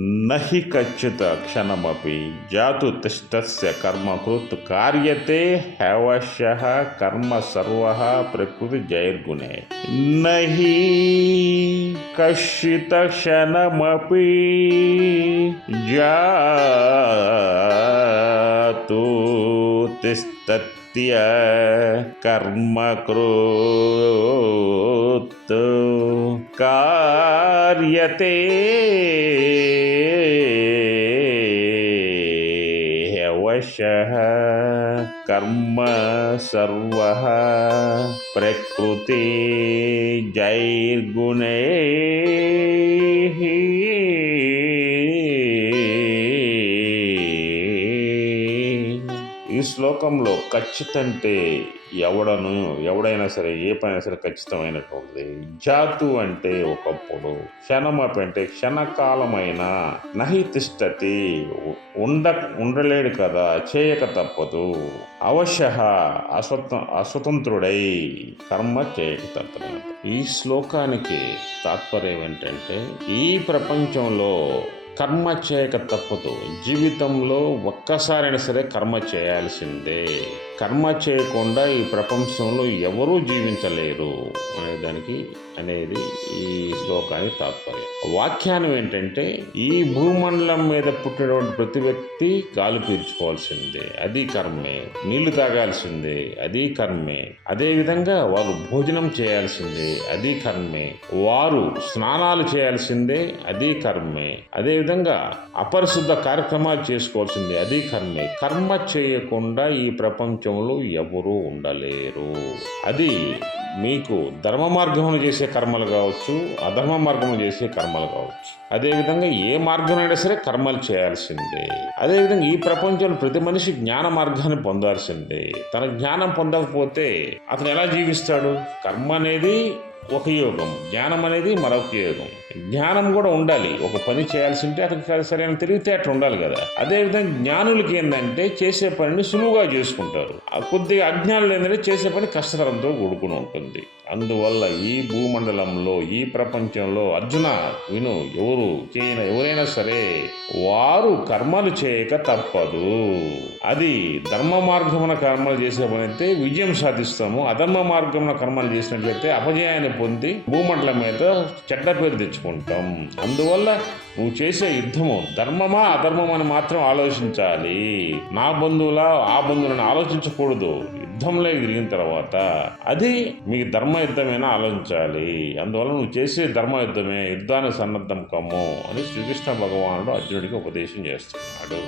नहि कच्चित क्षणमपि जातु तिष्ठस्य कर्म कर्मकृत् कार्यते हवश्यः कर्म सर्वः प्रकृतिजैर्गुणे। न नहि कश्चित् क्षणमपि जातु तिष्ठत्य कर्म कर्मकृत् का पर्यते वश। कर्म सर्व। प्रकृति जैर्गुणैः। ఈ శ్లోకంలో ఖచ్చితంటే ఎవడను ఎవడైనా సరే ఏ పైన సరే ఖచ్చితమైనటువంటిది జాతు అంటే ఒకప్పుడు క్షణమపి అంటే క్షణకాలమైన నహి తిష్టతి ఉండ ఉండలేడు కదా చేయక తప్పదు. అవశ్య అస్వత అస్వతంత్రుడై కర్మ చేయక తప్పదు. ఈ శ్లోకానికి తాత్పర్యం ఏంటంటే ఈ ప్రపంచంలో కర్మ చేయక తప్పదు. జీవితంలో ఒక్కసారైనా సరే కర్మ చేయాల్సిందే. కర్మ చేయకుండా ఈ ప్రపంచంలో ఎవరూ జీవించలేరు అనే దానికి అనేది ఈ శ్లోకానికి తాత్పర్యం. వాఖ్యానం ఏంటంటే ఈ భూమండలం మీద పుట్టినటువంటి ప్రతి వ్యక్తి గాలి పీల్చుకోవాల్సిందే అది కర్మే. నీళ్ళు తాగాల్సిందే అది కర్మే. అదేవిధంగా వారు భోజనం చేయాల్సిందే అది కర్మే. వారు స్నానాలు చేయాల్సిందే అది కర్మే. అదేవిధంగా అపరిశుద్ధ కార్యక్రమాలు చేసుకోవాల్సిందే అది కర్మే. కర్మ చేయకుండా ఈ ప్రపంచం ప్రపంచంలో ఎవరూ ఉండలేరు. అది మీకు ధర్మ మార్గమును చేసే కర్మలు కావచ్చు అధర్మ మార్గము చేసే కర్మలు కావచ్చు. అదేవిధంగా ఏ మార్గమైనా సరే కర్మలు చేయాల్సిందే. అదేవిధంగా ఈ ప్రపంచంలో ప్రతి మనిషి జ్ఞాన మార్గాన్ని పొందాల్సిందే. తన జ్ఞానం పొందకపోతే అతను ఎలా జీవిస్తాడు? కర్మ అనేది ఒక యోగం. జ్ఞానం అనేది మరొక యోగం. జ్ఞానం కూడా ఉండాలి. ఒక పని చేయాల్సి ఉంటే అతనికి సరైన తెలివితేటలు ఉండాలి కదా. అదేవిధంగా జ్ఞానులకి ఏంటంటే చేసే పనిని సులువుగా చేసుకుంటారు. ఆ కొద్దిగా అజ్ఞానులు ఏంటంటే చేసే పని కష్టతరంతో కూడుకుని ఉంటుంది. అందువల్ల ఈ భూమండలంలో ఈ ప్రపంచంలో అర్జున విను ఎవరు చేయన ఎవరైనా సరే వారు కర్మలు చేయక తప్పదు. అది ధర్మ మార్గమున కర్మలు చేసే పని అయితే విజయం సాధిస్తాము. అధర్మ మార్గమున కర్మలు చేసినట్లయితే అపజయాన్ని పొంది భూమండలం మీద చెడ్డ పేరు తెచ్చుకుంటాం. అందువల్ల నువ్వు చేసే యుద్ధము ధర్మమా అధర్మమా అని మాత్రం ఆలోచించాలి. నా బంధువులా ఆ బంధువులను ఆలోచించకూడదు. యుద్ధంలో విరిగిన తర్వాత అది మీకు ధర్మ యుద్ధమేనా ఆలోచించాలి. అందువల్ల నువ్వు చేసే ధర్మ యుద్ధమే యుద్ధానికి సన్నద్ధం కమ్ము అని శ్రీకృష్ణ భగవానుడు అర్జునుడికి ఉపదేశం చేస్తున్నాడు.